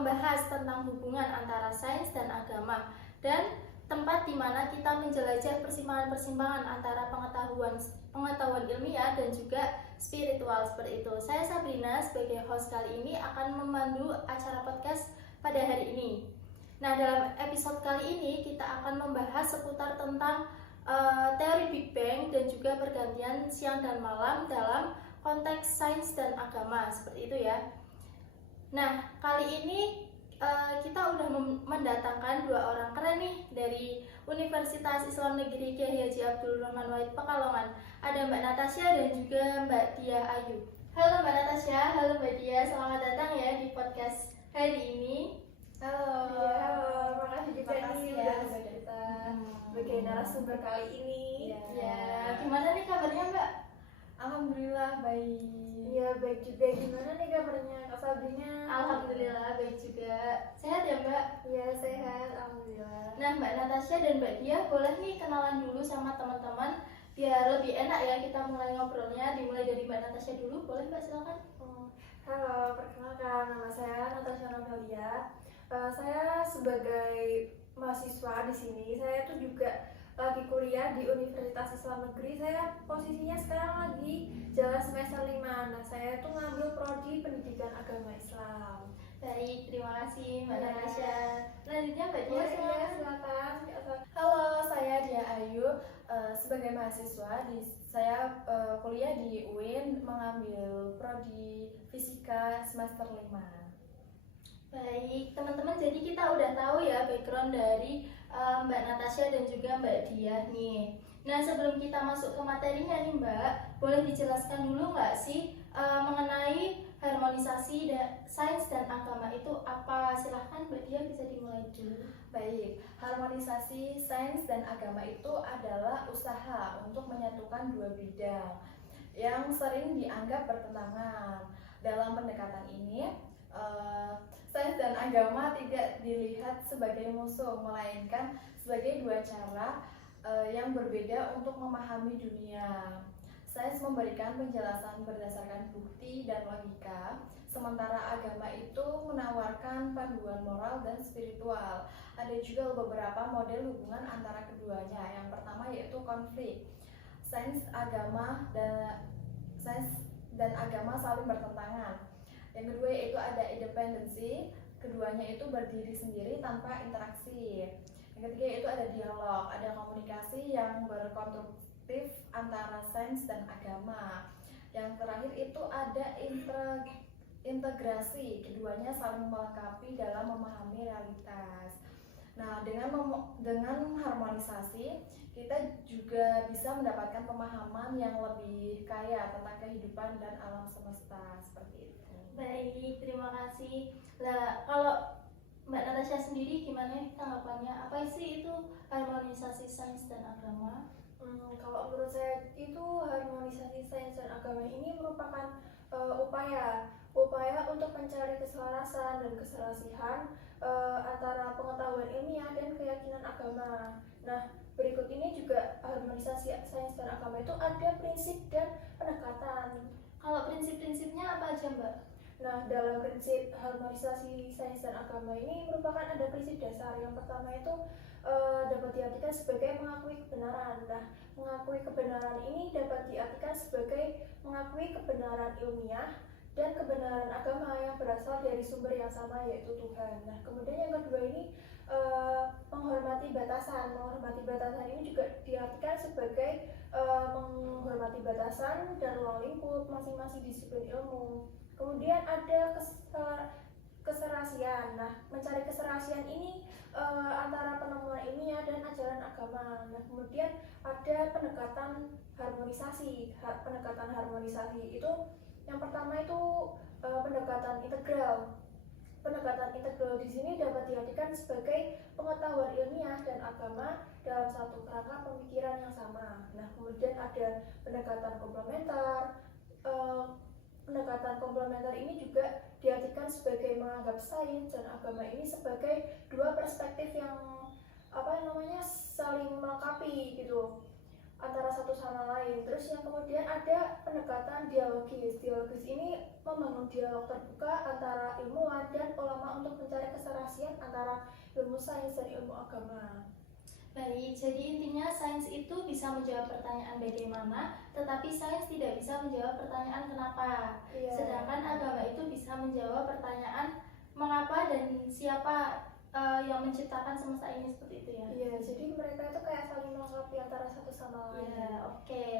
membahas tentang hubungan antara sains dan agama, dan tempat di mana kita menjelajah persimpangan-persimpangan antara pengetahuan ilmiah dan juga spiritual seperti itu. Saya Sabrina sebagai host kali ini akan memandu acara podcast pada hari ini. Nah, dalam episode kali ini kita akan membahas seputar tentang teori Big Bang dan juga pergantian siang dan malam dalam konteks sains dan agama seperti itu ya. Nah, kali ini kita udah mendatangkan dua orang keren nih dari Universitas Islam Negeri Kiai Haji Abdul Rahman Wahid Pekalongan. Ada Mbak Natasha dan juga Mbak Dia Ayu. Halo Mbak Natasha, halo Mbak Dia, selamat datang ya di podcast hari ini. Halo, makasih juga nih udah kita sebagai narasumber kali ini. Ya, gimana nih kabarnya Mbak? Alhamdulillah baik. Iya baik juga. Gimana nih kabarnya Kak Sabrina? Alhamdulillah baik juga. Sehat ya Mbak? Iya sehat, alhamdulillah. Nah Mbak Natasha dan Mbak Dia boleh nih kenalan dulu sama teman-teman biar lebih enak ya kita mulai ngobrolnya. Dimulai dari Mbak Natasha dulu, boleh Mbak silakan. Halo, perkenalkan nama saya Natasha Novelia. Saya sebagai mahasiswa di sini, saya tuh juga lagi kuliah di Universitas Islam Negeri. Saya posisinya sekarang lagi jalan semester 5. Nah, saya tuh ngambil prodi Pendidikan Agama Islam. Baik, terima kasih Mbak Natasha. Selanjutnya Mbak Dia, silakan. Halo, saya Dia Ayu. Sebagai mahasiswa, saya kuliah di UIN mengambil prodi Fisika semester 5. Baik, teman-teman, jadi kita udah tahu ya background dari Mbak Natasha dan juga Mbak Dia nih. Nah, sebelum kita masuk ke materinya nih Mbak, boleh dijelaskan dulu nggak sih mengenai harmonisasi sains dan agama itu apa? Silahkan Mbak Dia bisa dimulai dulu. Baik, harmonisasi sains dan agama itu adalah usaha untuk menyatukan dua bidang yang sering dianggap bertentangan. Dalam pendekatan ini, sains dan agama tidak dilihat sebagai musuh, melainkan sebagai dua cara yang berbeda untuk memahami dunia. Sains memberikan penjelasan berdasarkan bukti dan logika, sementara agama itu menawarkan panduan moral dan spiritual. Ada juga beberapa model hubungan antara keduanya. Yang pertama yaitu konflik. Sains dan agama saling bertentangan. Yang kedua yaitu ada independensi, keduanya itu berdiri sendiri tanpa interaksi. Yang ketiga yaitu ada dialog, ada komunikasi yang berkonstruktif antara sains dan agama. Yang terakhir itu ada integrasi, keduanya saling melengkapi dalam memahami realitas. Nah, dengan harmonisasi kita juga bisa mendapatkan pemahaman yang lebih kaya tentang kehidupan dan alam semesta seperti itu. Baik, terima kasih. Lah, kalau Mbak Natasha sendiri gimana tanggapannya? Apa sih itu harmonisasi sains dan agama? Kalau menurut saya itu harmonisasi sains dan agama ini merupakan upaya untuk mencari keselarasan dan keserasihan antara pengetahuan ilmiah dan keyakinan agama. Nah, berikut ini juga harmonisasi sains dan agama itu ada prinsip dan pendekatan. Kalau prinsip-prinsipnya apa aja Mbak? Nah, dalam prinsip harmonisasi sains dan agama ini merupakan ada prinsip dasar. Yang pertama itu dapat diartikan sebagai mengakui kebenaran. Nah, mengakui kebenaran ini dapat diartikan sebagai mengakui kebenaran ilmiah dan kebenaran agama yang berasal dari sumber yang sama yaitu Tuhan. Nah, kemudian yang kedua ini menghormati batasan. Menghormati batasan ini juga diartikan sebagai menghormati batasan dan ruang lingkup masing-masing disiplin ilmu. Kemudian ada keserasian. Nah, mencari keserasian ini antara penemuan ilmiah dan ajaran agama. Nah, kemudian ada pendekatan harmonisasi. Pendekatan harmonisasi itu yang pertama itu pendekatan integral. Pendekatan integral di sini dapat diartikan sebagai pengetahuan ilmiah dan agama dalam satu kerangka pemikiran yang sama. Nah, kemudian ada pendekatan komplementer. Pendekatan komplementer ini juga diartikan sebagai menganggap sains dan agama ini sebagai dua perspektif yang saling melengkapi gitu. antara satu sama lain. Terus yang kemudian ada pendekatan dialogis. Dialogis ini membangun dialog terbuka antara ilmuwan dan ulama untuk mencari keserasian antara ilmu sains dan ilmu agama. Baik, jadi intinya sains itu bisa menjawab pertanyaan bagaimana, tetapi sains tidak bisa menjawab pertanyaan kenapa. Iya. Sedangkan agama itu bisa menjawab pertanyaan mengapa dan siapa yang menciptakan semesta ini, seperti itu ya. Iya, jadi mereka itu kayak saling melengkapi antara satu sama lain. Iya, oke.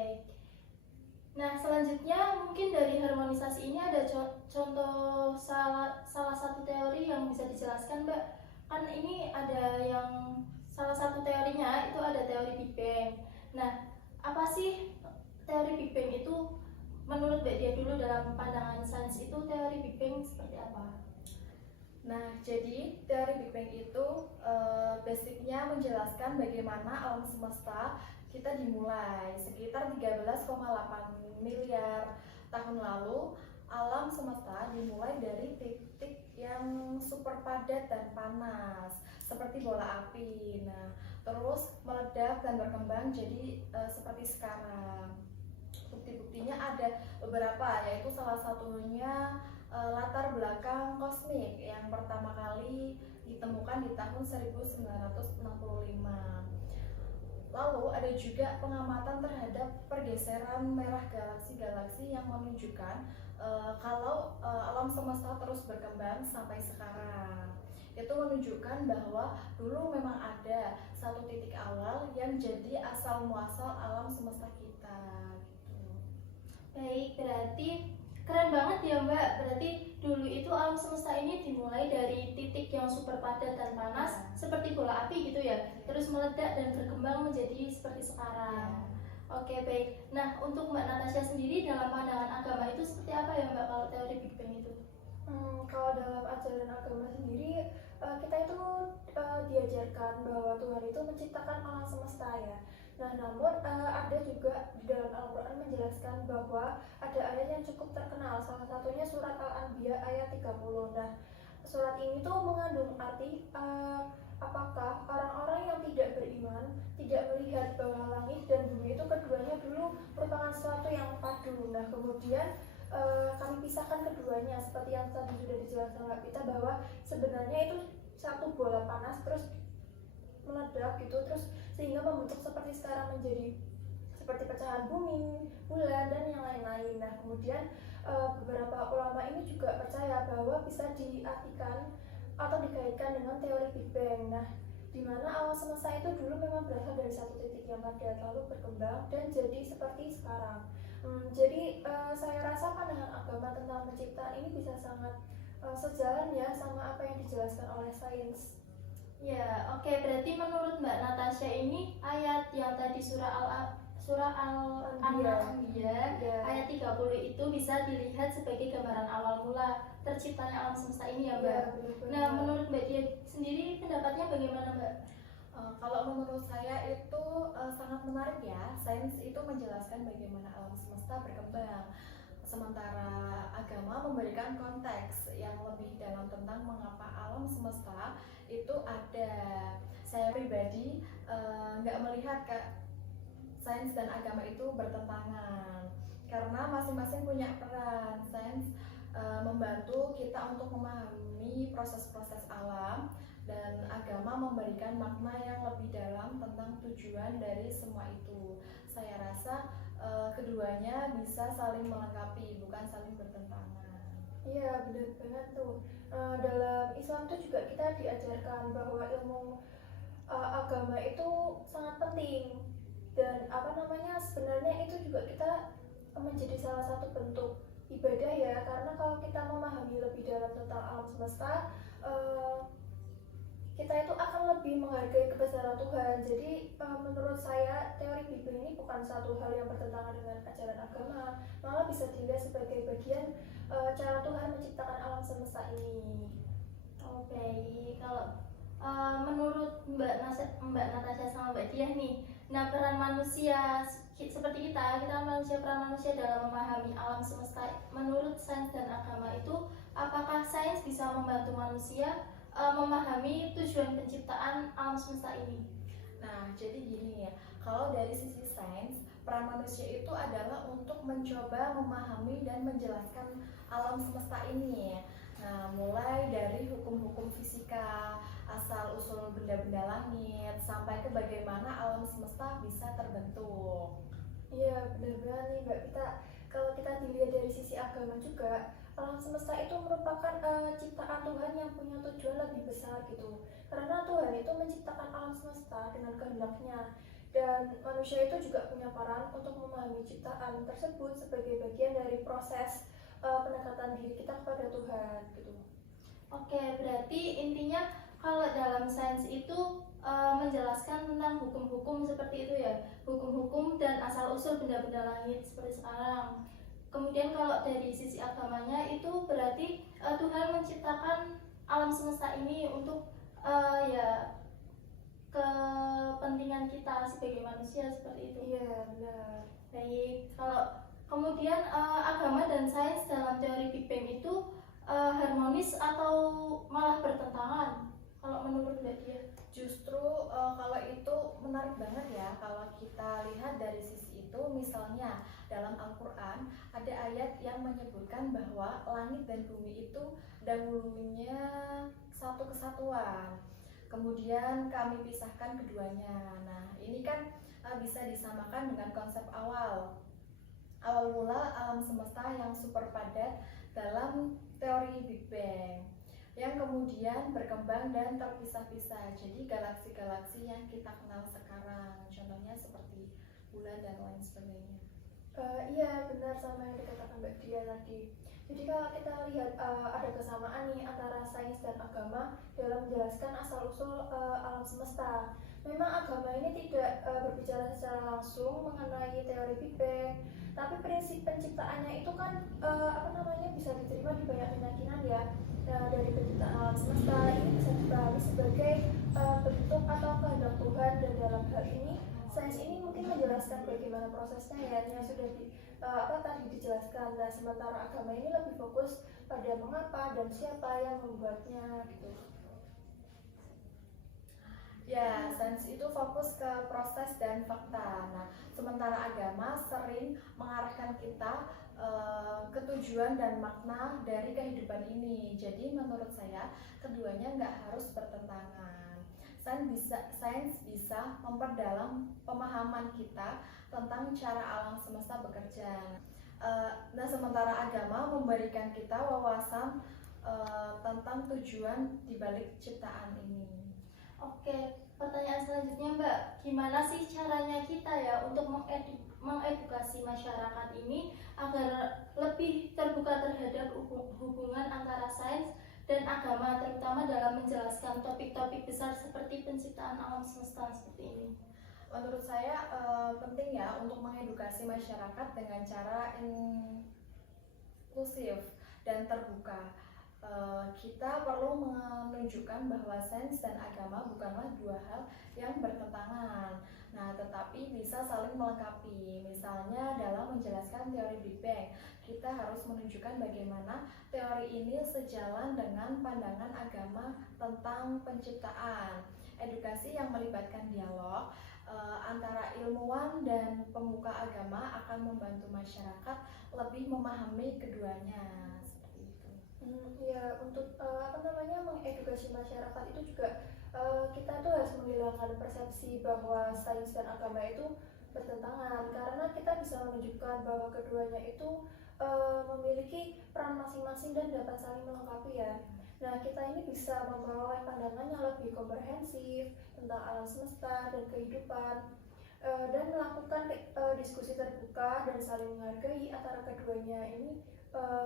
Nah, selanjutnya mungkin dari harmonisasi ini ada contoh salah satu teori yang bisa dijelaskan, Mbak. Kan ini ada yang salah satu teorinya itu ada teori Big Bang. Nah, apa sih teori Big Bang itu? Menurut Mbak Dia dulu dalam pandangan sains itu teori Big Bang seperti apa? Nah, jadi teori Big Bang itu basicnya menjelaskan bagaimana alam semesta kita dimulai sekitar 13,8 miliar tahun lalu. Alam semesta dimulai dari titik yang super padat dan panas seperti bola api. Nah, terus meledak dan berkembang jadi seperti sekarang. Bukti-buktinya ada beberapa, yaitu salah satunya latar belakang kosmik yang pertama kali ditemukan di tahun 1965. Lalu ada juga pengamatan terhadap pergeseran merah galaksi-galaksi yang menunjukkan kalau alam semesta terus berkembang sampai sekarang. Itu menunjukkan bahwa dulu memang ada satu titik awal yang jadi asal muasal alam semesta kita gitu. Baik, berarti keren banget ya Mbak. Berarti dulu itu alam semesta ini dimulai dari titik yang super padat dan panas seperti bola api gitu ya. Terus meledak dan berkembang menjadi seperti sekarang. Oke, baik. Nah, untuk Mbak Natasha sendiri dalam pandangan agama itu seperti apa ya Mbak kalau teori Big Bang itu? Kalau dalam ajaran agama sendiri kita itu diajarkan bahwa Tuhan itu menciptakan alam semesta ya. Nah, namun ada juga di dalam Al-Quran menjelaskan bahwa ada ayat yang cukup terkenal, salah satunya surat Al-Anbiya ayat 30. Nah, surat ini tuh mengandung arti apakah orang-orang yang tidak beriman tidak melihat bahwa langit dan bumi itu keduanya dulu merupakan sesuatu yang padu. Nah, kemudian kami pisahkan keduanya seperti yang tadi sudah dijelaskan Mbak Pita bahwa sebenarnya itu satu bola panas terus meledak gitu, terus sehingga membentuk seperti sekarang menjadi seperti pecahan bumi, bulan, dan yang lain-lain. Nah, kemudian beberapa ulama ini juga percaya bahwa bisa diartikan atau dikaitkan dengan teori Big Bang. Nah, di mana alam semesta itu dulu memang berasal dari satu titik yang padat lalu berkembang dan jadi seperti sekarang. Jadi saya rasa pandangan agama tentang penciptaan ini bisa sangat sejalan ya sama apa yang dijelaskan oleh sains. Ya, oke. Berarti menurut Mbak Natasha ini ayat yang tadi surah Al-Anbiya ayat 30 itu bisa dilihat sebagai gambaran awal mula terciptanya alam semesta ini ya Mbak. Nah, menurut Mbak Dia sendiri pendapatnya bagaimana Mbak? Kalau menurut saya itu sangat menarik ya. Sains itu menjelaskan bagaimana alam semesta berkembang, sementara agama memberikan konteks yang lebih dalam tentang mengapa alam semesta itu ada. Saya pribadi nggak melihat sains dan agama itu bertentangan, karena masing-masing punya peran. Sains membantu kita untuk memahami proses-proses alam, dan agama memberikan makna yang lebih dalam tentang tujuan dari semua itu. Saya rasa keduanya bisa saling melengkapi, bukan saling bertentangan. Iya, benar banget tuh. Dalam Islam tuh juga kita diajarkan bahwa ilmu agama itu sangat penting, dan sebenarnya itu juga kita menjadi salah satu bentuk ibadah ya, karena kalau kita memahami lebih dalam tentang alam semesta, kita itu akan lebih menghargai kebesaran Tuhan. Jadi menurut saya teori Big Bang ini bukan satu hal yang bertentangan dengan ajaran agama, malah bisa dilihat sebagai bagian cara Tuhan menciptakan alam semesta ini. Oke, kalau menurut Mbak Natasha sama Mbak Diah nih, nah peran manusia seperti kita peran manusia dalam memahami alam semesta menurut sains dan agama itu, apakah sains bisa membantu manusia memahami tujuan penciptaan alam semesta ini? Nah, jadi gini ya, Kalau dari sisi sains, peran manusia itu adalah untuk mencoba memahami dan menjelaskan alam semesta ini. Nah, mulai dari hukum-hukum fisika, asal-usul benda-benda langit, sampai ke bagaimana alam semesta bisa terbentuk. Iya, benar-benar nih Mbak. Kalau kita dilihat dari sisi agama juga, alam semesta itu merupakan ciptaan Tuhan yang punya tujuan lebih besar gitu. Karena Tuhan itu menciptakan alam semesta dengan kehendaknya, dan manusia itu juga punya peran untuk memahami ciptaan tersebut sebagai bagian dari proses pendekatan diri kita kepada Tuhan gitu. Oke, berarti intinya kalau dalam sains itu menjelaskan tentang hukum-hukum seperti itu ya, hukum-hukum dan asal-usul benda-benda langit seperti sekarang. Kemudian kalau dari sisi agamanya itu berarti Tuhan menciptakan alam semesta ini untuk ya kepentingan kita sebagai manusia seperti itu. Iya, benar. Baik, kalau kemudian agama dan sains dalam teori Big Bang itu harmonis atau malah bertentangan? Kalau menurut Mbak Dia? Justru kalau itu menarik banget ya kalau kita lihat dari sisi itu. Misalnya dalam Al-Quran ada ayat yang menyebutkan bahwa langit dan bumi itu dahulunya satu kesatuan, kemudian kami pisahkan keduanya. Nah, ini kan bisa disamakan dengan konsep awal mula alam semesta yang super padat dalam teori Big Bang, yang kemudian berkembang dan terpisah-pisah jadi galaksi-galaksi yang kita kenal sekarang, contohnya seperti bulan dan lain sebagainya. Iya, benar sama yang dikatakan Mbak Dia tadi. Jadi kalau kita lihat ada kesamaan nih antara sains dan agama dalam menjelaskan asal-usul alam semesta. Memang agama ini tidak berbicara secara langsung mengenai teori Big Bang, tapi prinsip penciptaannya itu kan bisa diterima di banyak keyakinan ya. Nah, dari penciptaan alam semesta ini bisa dipahami sebagai bentuk atau kehendak Tuhan, dan dalam hal ini sains ini mungkin menjelaskan bagaimana prosesnya ya, yang sudah tadi dijelaskan. Nah, sementara agama ini lebih fokus pada mengapa dan siapa yang membuatnya gitu. Ya, sains itu fokus ke proses dan fakta. Nah, sementara agama sering mengarahkan kita ke tujuan dan makna dari kehidupan ini. Jadi menurut saya keduanya nggak harus bertentangan. Sains bisa memperdalam pemahaman kita tentang cara alam semesta bekerja. Nah, sementara agama memberikan kita wawasan tentang tujuan dibalik ciptaan ini. Oke, pertanyaan selanjutnya Mbak, gimana sih caranya kita ya untuk mengedukasi masyarakat ini agar lebih terbuka terhadap hubungan antara sains dan agama, terutama dalam menjelaskan topik-topik besar seperti penciptaan alam semesta seperti ini? Menurut saya penting ya untuk mengedukasi masyarakat dengan cara inklusif dan terbuka. Kita perlu menunjukkan bahwa sains dan agama bukanlah dua hal yang bertentangan, nah tetapi bisa saling melengkapi. Misalnya dalam menjelaskan teori Big Bang, kita harus menunjukkan bagaimana teori ini sejalan dengan pandangan agama tentang penciptaan. Edukasi yang melibatkan dialog antara ilmuwan dan pemuka agama akan membantu masyarakat lebih memahami keduanya. Ya, untuk mengedukasi masyarakat itu juga kita tuh harus menghilangkan persepsi bahwa sains dan agama itu bertentangan, karena kita bisa menunjukkan bahwa keduanya itu memiliki peran masing-masing dan dapat saling melengkapi ya. Nah, kita ini bisa memperoleh pandangan yang lebih komprehensif tentang alam semesta dan kehidupan, dan melakukan diskusi terbuka dan saling menghargai antara keduanya ini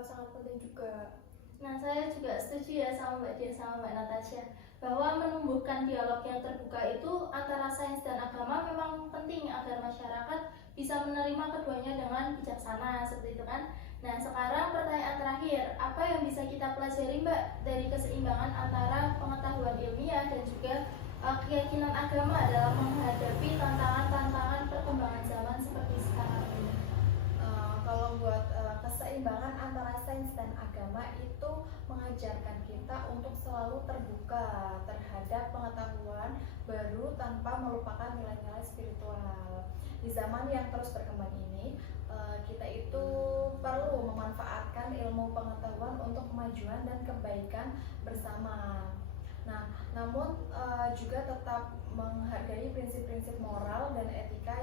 sangat penting juga. Nah, saya juga setuju ya sama Mbak Dia sama Mbak Natasha bahwa menumbuhkan dialog yang terbuka itu antara sains dan agama memang penting agar masyarakat bisa menerima keduanya dengan bijaksana, seperti itu kan. Nah, sekarang pertanyaan terakhir, apa yang bisa kita pelajari Mbak dari keseimbangan antara pengetahuan ilmiah dan juga keyakinan agama dalam menghadapi tantangan-tantangan perkembangan zaman seperti sekarang ini? Kalau buat keseimbangan keseimbangan antara sains dan agama itu mengajarkan kita untuk selalu terbuka terhadap pengetahuan baru tanpa melupakan nilai-nilai spiritual. Di zaman yang terus berkembang ini, kita itu perlu memanfaatkan ilmu pengetahuan untuk kemajuan dan kebaikan bersama. Nah, namun juga tetap menghargai prinsip-prinsip moral dan etika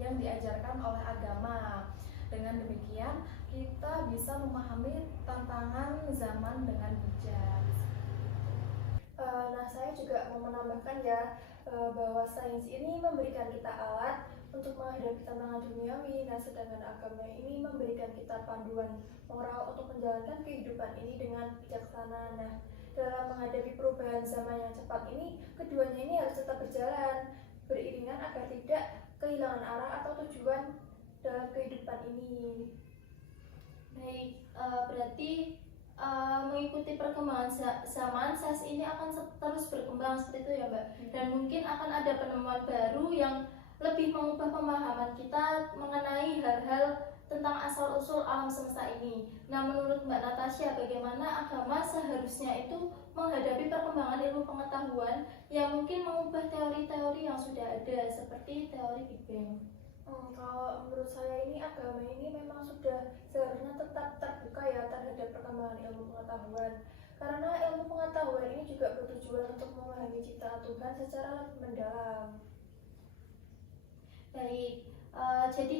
yang diajarkan oleh agama. Dengan demikian, kita bisa memahami tantangan zaman dengan bijak. Nah, saya juga mau menambahkan ya bahwa sains ini memberikan kita alat untuk menghadapi tantangan duniawi. Nah, sedangkan agama ini memberikan kita panduan moral untuk menjalankan kehidupan ini dengan bijaksana. Nah, dalam menghadapi perubahan zaman yang cepat ini, keduanya ini harus tetap berjalan beriringan agar tidak kehilangan arah atau tujuan dalam kehidupan ini. Baik, berarti mengikuti perkembangan zaman, sains ini akan terus berkembang seperti itu ya Mbak. Dan mungkin akan ada penemuan baru yang lebih mengubah pemahaman kita mengenai hal-hal tentang asal-usul alam semesta ini. Nah, menurut Mbak Natasha, bagaimana agama seharusnya itu menghadapi perkembangan ilmu pengetahuan yang mungkin mengubah teori-teori yang sudah ada seperti teori Big Bang? Kalau menurut saya ini agama ini memang sudah seharusnya tetap terbuka ya terhadap perkembangan ilmu pengetahuan, karena ilmu pengetahuan ini juga bertujuan untuk memahami ciptaan Tuhan secara lebih mendalam. Baik, jadi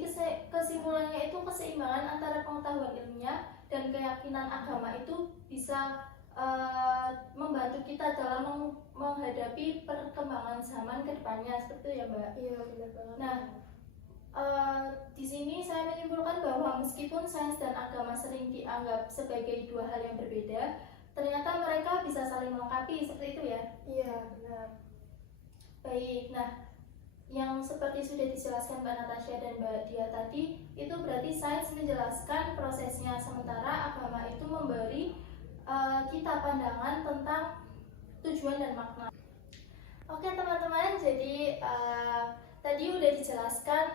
kesimpulannya itu keseimbangan antara pengetahuan ilmiah dan keyakinan agama itu bisa membantu kita dalam menghadapi perkembangan zaman ke depannya seperti itu ya Mbak? Iya, benar banget. Nah, di sini saya menyimpulkan bahwa meskipun sains dan agama sering dianggap sebagai dua hal yang berbeda, ternyata mereka bisa saling melengkapi seperti itu ya? Iya, benar. Baik, nah yang seperti sudah dijelaskan Mbak Natasha dan Mbak Dia tadi, itu berarti sains menjelaskan prosesnya, sementara agama itu memberi kita pandangan tentang tujuan dan makna. Oke teman-teman, jadi tadi udah dijelaskan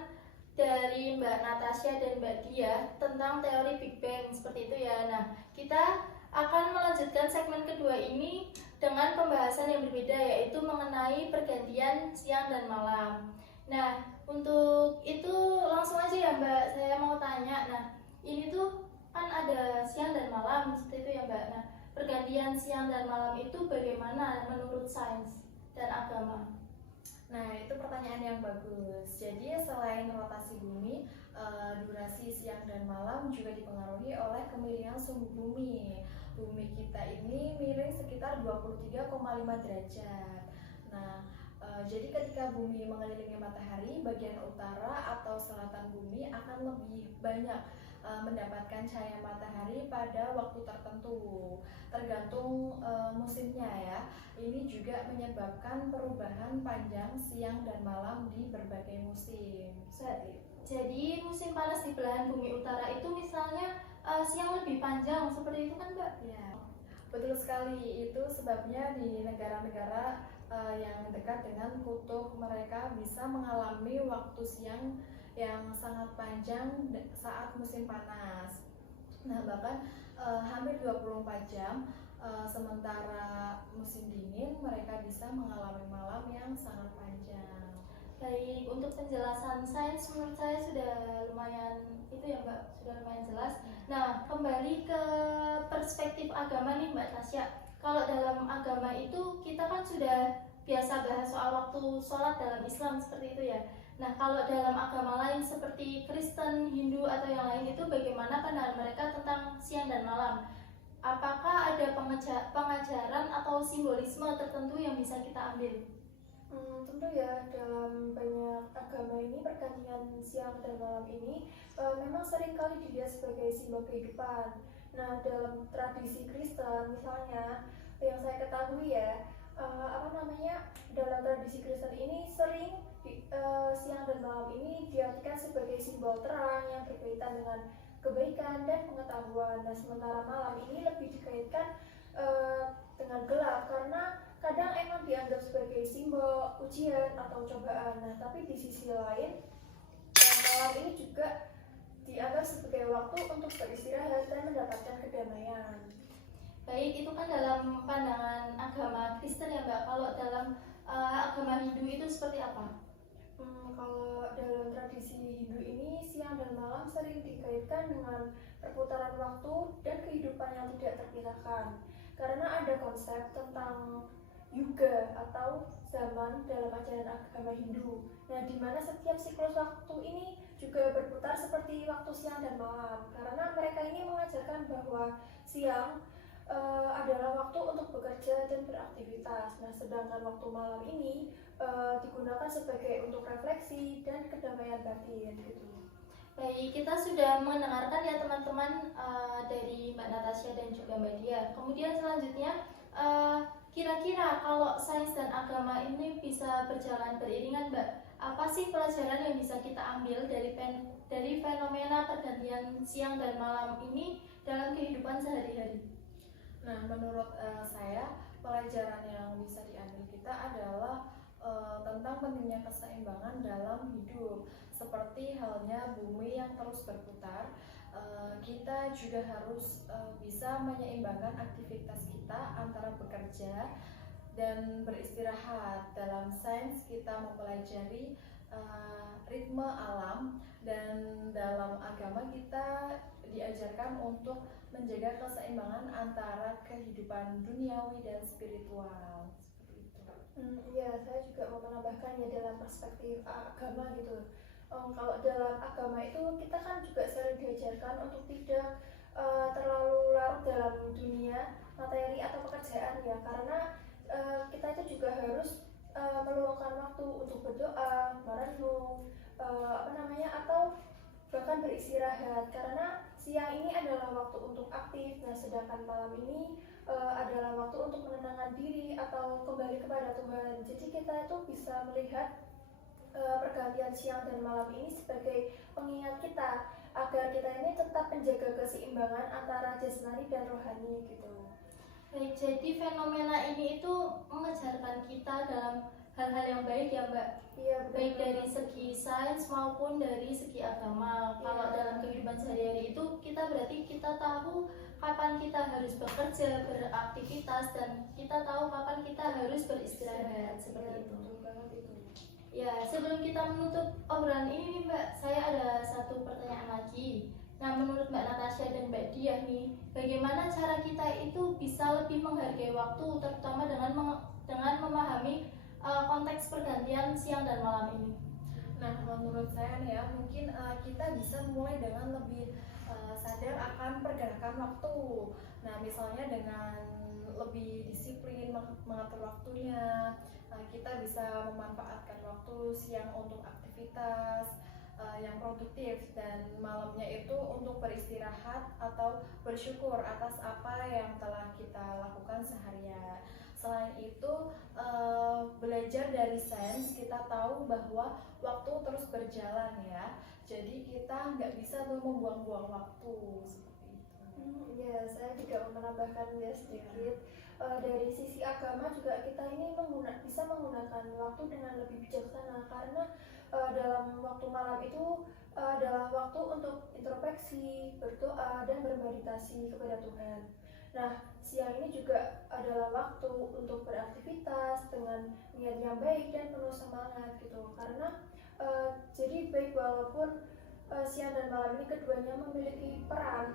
dari Mbak Natasha dan Mbak Dia tentang teori Big Bang seperti itu ya. Nah, kita akan melanjutkan segmen kedua ini dengan pembahasan yang berbeda, yaitu mengenai pergantian siang dan malam. Nah, untuk itu langsung aja ya Mbak, saya mau tanya. Nah, ini tuh kan ada siang dan malam seperti itu ya Mbak. Nah, pergantian siang dan malam itu bagaimana menurut sains dan agama? Nah, itu pertanyaan yang bagus. Jadi selain rotasi bumi, durasi siang dan malam juga dipengaruhi oleh kemiringan suhu bumi. Bumi kita ini miring sekitar 23,5 derajat. Nah, jadi ketika bumi mengelilingi matahari, bagian utara atau selatan bumi akan lebih banyak mendapatkan cahaya matahari pada waktu tertentu, tergantung musimnya ya. Ini juga menyebabkan perubahan panjang siang dan malam di berbagai musim. Jadi musim panas di belahan bumi utara itu misalnya siang lebih panjang seperti itu kan Mbak? Ya, betul sekali. Itu sebabnya di negara-negara yang dekat dengan kutub, mereka bisa mengalami waktu siang yang sangat panjang saat musim panas. Nah, bahkan hampir 24 jam. Sementara musim dingin mereka bisa mengalami malam yang sangat panjang. Baik, untuk penjelasan sains menurut saya sudah lumayan itu ya Mbak, sudah lumayan jelas. Nah, kembali ke perspektif agama nih Mbak Tasya. Kalau dalam agama itu kita kan sudah biasa bahas soal waktu sholat dalam Islam seperti itu ya. Nah, kalau dalam agama lain seperti Kristen, Hindu atau yang lain itu bagaimana pandangan mereka tentang siang dan malam? Apakah ada pengajaran atau simbolisme tertentu yang bisa kita ambil? Tentu ya, dalam banyak agama ini pergantian siang dan malam ini memang seringkali dilihat sebagai simbol kehidupan. Nah, dalam tradisi Kristen misalnya, yang saya ketahui ya, dalam tradisi Kristen ini sering siang dan malam ini diartikan sebagai simbol terang yang berkaitan dengan kebaikan dan pengetahuan. Nah, sementara malam ini lebih dikaitkan dengan gelap karena kadang emang dianggap sebagai simbol ujian atau cobaan. Nah, tapi di sisi lain malam ini juga dianggap sebagai waktu untuk untuk beristirahat dan mendapatkan kedamaian. Baik, itu kan dalam pandangan agama Kristen ya Mbak. Kalau dalam agama Hindu itu seperti apa? Kalau dalam tradisi Hindu ini, siang dan malam sering dikaitkan dengan perputaran waktu dan kehidupan yang tidak terpisahkan. Karena ada konsep tentang yuga atau zaman dalam ajaran agama Hindu. Nah, di mana setiap siklus waktu ini juga berputar seperti waktu siang dan malam. Karena mereka ini mengajarkan bahwa siang adalah waktu untuk bekerja dan beraktivitas. Nah, sedangkan waktu malam ini digunakan sebagai untuk refleksi dan kedamaian batin gitu. Baik, kita sudah mendengarkan ya teman-teman dari Mbak Natasha dan juga Mbak Dia. Kemudian selanjutnya, kira-kira kalau sains dan agama ini bisa berjalan beriringan Mbak, apa sih pelajaran yang bisa kita ambil dari fenomena pergantian siang dan malam ini dalam kehidupan sehari-hari? Nah, menurut saya pelajaran yang bisa diambil kita adalah tentang pentingnya keseimbangan dalam hidup. Seperti halnya bumi yang terus berputar, kita juga harus bisa menyeimbangkan aktivitas kita antara bekerja dan beristirahat. Dalam sains kita mempelajari ritme alam, dan dalam agama kita diajarkan untuk menjaga keseimbangan antara kehidupan duniawi dan spiritual. Seperti itu. Iya, saya juga mau menambahkan ya dalam perspektif agama gitu. Kalau dalam agama itu kita kan juga sering diajarkan untuk tidak terlalu larut dalam dunia materi atau pekerjaan ya, karena kita itu juga harus meluangkan waktu untuk berdoa, merenung, atau bahkan beristirahat, karena siang ini adalah waktu untuk aktif, nah sedangkan malam ini adalah waktu untuk menenangkan diri atau kembali kepada Tuhan. Jadi kita itu bisa melihat pergantian siang dan malam ini sebagai pengingat kita agar kita ini tetap menjaga keseimbangan antara jasmani dan rohani gitu. Baik, jadi fenomena ini itu mengajarkan kita dalam hal-hal yang baik ya Mbak. Iya, baik dari segi sains maupun dari segi agama. Kalau dalam kehidupan sehari-hari itu kita berarti kita tahu kapan kita harus bekerja, beraktivitas, dan kita tahu kapan kita harus beristirahat, seperti itu. Betul banget itu. Ya, sebelum kita menutup obrolan ini nih Mbak, saya ada satu pertanyaan lagi. Nah, menurut Mbak Natasha dan Mbak Diah nih, bagaimana cara kita itu bisa lebih menghargai waktu, terutama dengan memahami konteks pergantian siang dan malam ini? Nah, menurut saya nih ya, mungkin kita bisa mulai dengan lebih sadar akan pergerakan waktu. Nah, misalnya dengan lebih disiplin mengatur waktunya, kita bisa memanfaatkan waktu siang untuk aktivitas yang produktif, dan malamnya itu untuk beristirahat atau bersyukur atas apa yang telah kita lakukan seharian. Selain itu, belajar dari sains, kita tahu bahwa waktu terus berjalan ya. Jadi kita nggak bisa tuh membuang-buang waktu seperti itu. Ya, saya juga mau menambahkan ya sedikit. Dari sisi agama juga kita ini bisa menggunakan waktu dengan lebih bijaksana, karena dalam waktu malam itu adalah waktu untuk introspeksi, berdoa, dan bermeditasi kepada Tuhan. Nah, siang ini juga adalah waktu untuk beraktivitas dengan niat yang baik dan penuh semangat gitu. Karena jadi baik walaupun siang dan malam ini keduanya memiliki peran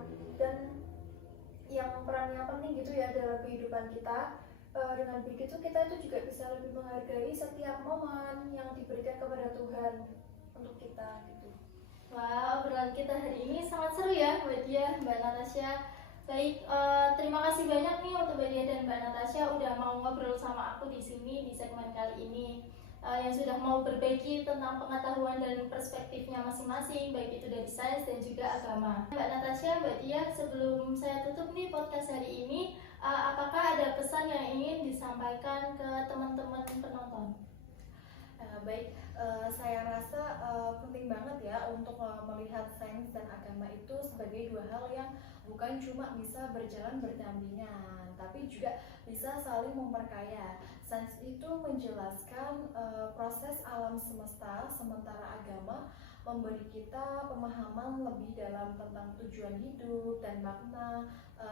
yang penting gitu ya dalam kehidupan kita. Dengan begitu kita itu juga bisa lebih menghargai setiap momen yang diberikan kepada Tuhan untuk kita gitu. Wah, obrolan kita hari ini sangat seru ya Mbak Diah, Mbak Natasha. Baik, terima kasih banyak nih untuk Mbak Diah dan Mbak Natasha udah mau ngobrol sama aku di sini di segmen kali ini, yang sudah mau berbagi tentang pengetahuan dan perspektifnya masing-masing, baik itu dari sains dan juga agama. Mbak Natasha, Mbak Diah, sebelum saya tutup nih podcast hari ini, apakah ada pesan yang ingin disampaikan ke teman-teman penonton? Baik, saya rasa penting banget ya untuk melihat sains dan agama itu sebagai dua hal yang bukan cuma bisa berjalan berdampingan, tapi juga bisa saling memperkaya. Sains itu menjelaskan proses alam semesta, sementara agama memberi kita pemahaman lebih dalam tentang tujuan hidup dan makna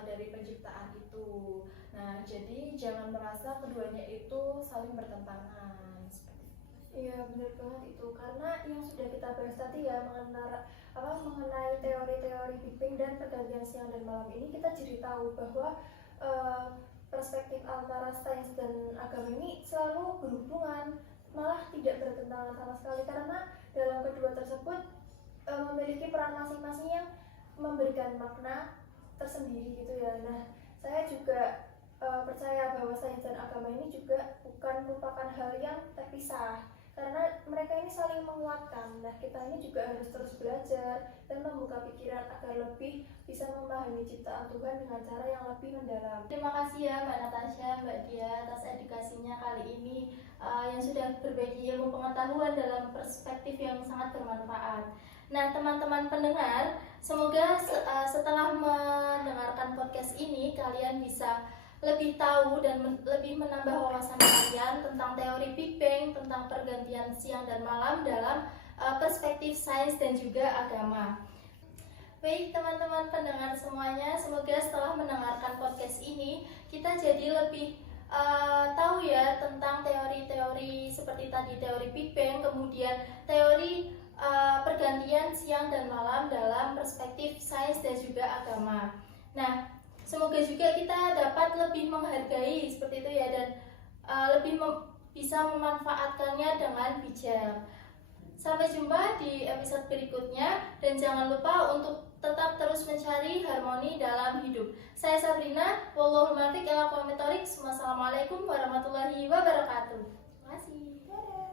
dari penciptaan itu. Nah, jadi jangan merasa keduanya itu saling bertentangan. Iya, benar banget itu, karena yang sudah kita bahas tadi ya mengenai teori-teori Big Bang dan pergantian siang dan malam ini, kita jadi tahu bahwa perspektif antara sains dan agama ini selalu berhubungan, malah tidak bertentangan sama sekali, karena dalam kedua tersebut memiliki peran masing-masing yang memberikan makna tersendiri gitu ya. Nah, saya juga percaya bahwa sains dan agama ini juga bukan merupakan hal yang terpisah, karena mereka ini saling menguatkan. Nah, kita ini juga harus terus belajar dan membuka pikiran agar lebih bisa memahami ciptaan Tuhan dengan cara yang lebih mendalam. Terima kasih ya Mbak Natasha, Mbak Dia atas edukasinya kali ini yang sudah berbagi ilmu pengetahuan dalam perspektif yang sangat bermanfaat. Nah, teman-teman pendengar, semoga setelah mendengarkan podcast ini kalian bisa lebih tahu dan lebih menambah wawasan kalian tentang teori Big Bang, tentang pergantian siang dan malam dalam perspektif sains dan juga agama. Baik teman-teman pendengar semuanya, semoga setelah mendengarkan podcast ini kita jadi lebih tahu ya tentang teori-teori seperti tadi teori Big Bang, kemudian teori pergantian siang dan malam dalam perspektif sains dan juga agama. Nah, semoga juga kita dapat lebih menghargai seperti itu ya, dan lebih bisa memanfaatkannya dengan bijak. Sampai jumpa di episode berikutnya, dan jangan lupa untuk tetap terus mencari harmoni dalam hidup. Saya Sabrina, wallahul muwaffiq ila aqwamit thoriq. Wassalamualaikum warahmatullahi wabarakatuh. Terima kasih. Dadah.